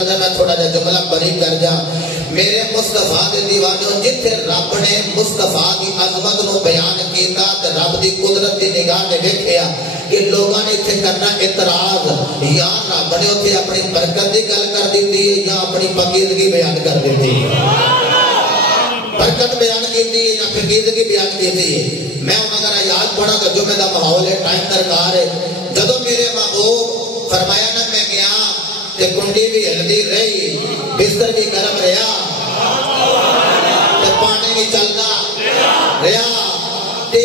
میں تھوڑا جا جملہ بری کر جا میرے مصطفیٰ دے دیوانوں جتھے رب نے مصطفیٰ دی عظمت نو بیان کیتا تے رب دی قدرت دی نگاہ نے دیکھیا کہ لوگاں نے اتھے کرنا اعتراض یا رب نے اتھے اپنی برکت دی گل کر دیتی ہے یا اپنی پاکیزگی بیان کر دیتی ہے برکت بیان کیتی ہے یا پاکیزگی بیان کیتی ہے میں انہاں ذرا یاد پڑھا کہ جمعے دا ماحول ہے ٹائم درکار ہے جدوں میرے محبوب فرمایا نا میں گیا تے کنڈی بھی ہلدی رہی بستر بھی گرم رہا تے پانی بھی چلتا رہا تے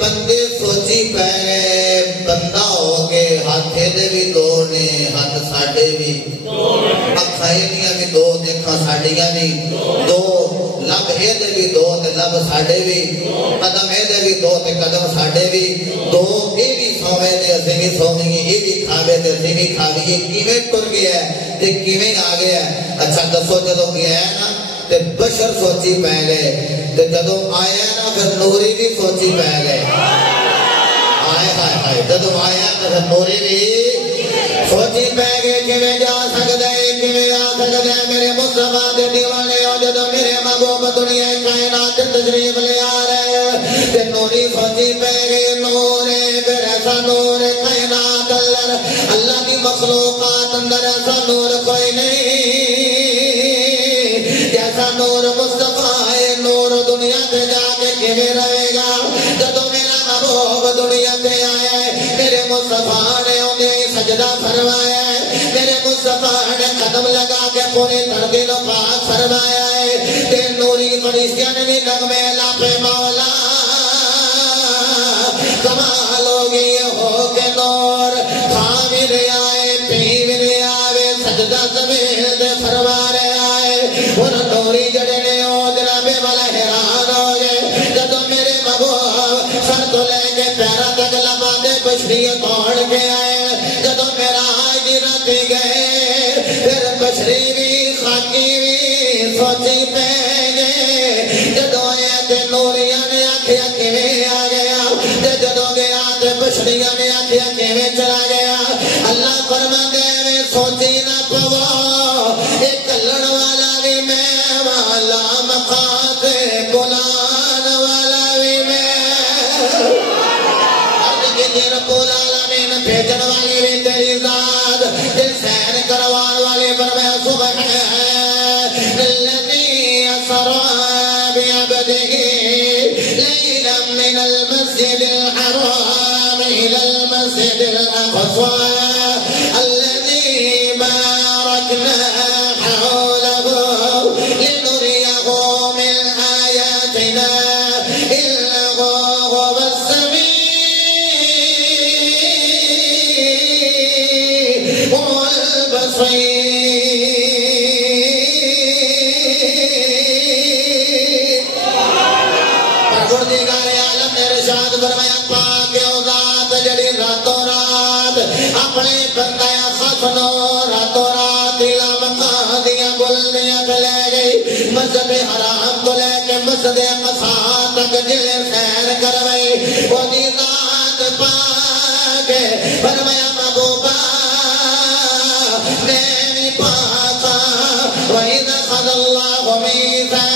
بندے سوچی پہ گئے بندہ ہو کے ہاتھے دے بھی دو نے ہاتھ ساڑھے بھی اکھائیاں بھی دو دیکھا ساڑھیاں بھی دو لب ہے دے بھی دو تے لب ساڑھے بھی قدم ہے دے بھی دو تے قدم ساڑھے بھی دو اے بھی سوے تے اسے بھی سویں اے بھی کھاوے تے اسے بھی کھاوے یہ کیویں ٹر گیا ہے تے کیویں آ گیا ہے اچھا دسو جدوں گیا ہے نا تے بشر سوچی پہ گئے تے جدوں آیا نا پھر نوری بھی سوچی پہ گئے آئے ہائے ہائے جدوں آیا نا پھر نوری بھی سوچی پہ گئے کیویں جا سکتا ہے کیویں آ سکتا ہے میرے مصطفیٰ دے دیوانے ہو جدوں میرے محبوب دنیا کائنات تشریف لے آ رہے تے نوری سوچی پہ گئے نور پھر ایسا نور کائنات اللہ کی مخلوقات اندر ایسا نور کوئی نہیں جیسا نور مصطفیٰ ہے نور دنیا پہ جا کے کیویں رہے گا جدوں میرا محبوب دنیا پہ آیا ہے میرے مصطفیٰ نے انہیں سجدہ فرمایا ہے میرے مصطفیٰ نے قدم لگا کے پورے دردل و پاک فرمایا ہے تے نوری فرشتیاں نے بھی نغمے لاپے مولا کمال ہو گئی ہو کے نور کھا بھی رہے آئے پی بھی رہے آئے سجدہ زمین دے فرما رہے آئے ان نوری جڑے نے ہو جناب والا حیران ہو گئے جدو میرے محبوب سر تو لے کے پیرا تک لبا دے بشری توڑ کے آئے جدو میرا آئی راتی گئے پھر بشری بھی خاکی بھی سوچی پہ گئے جدو آیا تے نوریاں نے آکھیا کیویں آ گیا جدو گیا تے بشریاں نے آکھیا کیویں چلا گیا اللہ فرماندے میں سوچی نہ پوا ایک کلن والا بھی میں والا مقات بلان والا بھی میں عرض کی تیر رب العالمین بھیجن والی بھی تیری ذات دل سین کروان والی فرمایا سبحان الذی اسرا بعبده ليلا من المسجد الحرام إلى المسجد الأقصى الذي باركنا حوله لنريه من آياتنا إنه هو السميع والبصير پروردگار عالم نے ارشاد فرمایا پاک او ذات جڑی راتوں رات اپنے بندیاں خفنو راتوں رات الہ مکہ دیاں بلندیاں تے لے گئی مسجد حرام تو لے کے مسجد اقصی تک جلے سیر کروئی او دی ذات پاک فرمایا محبوبہ میں بھی پاک وَإِذَا أَخَذَ اللَّهُ مِيثَاقَ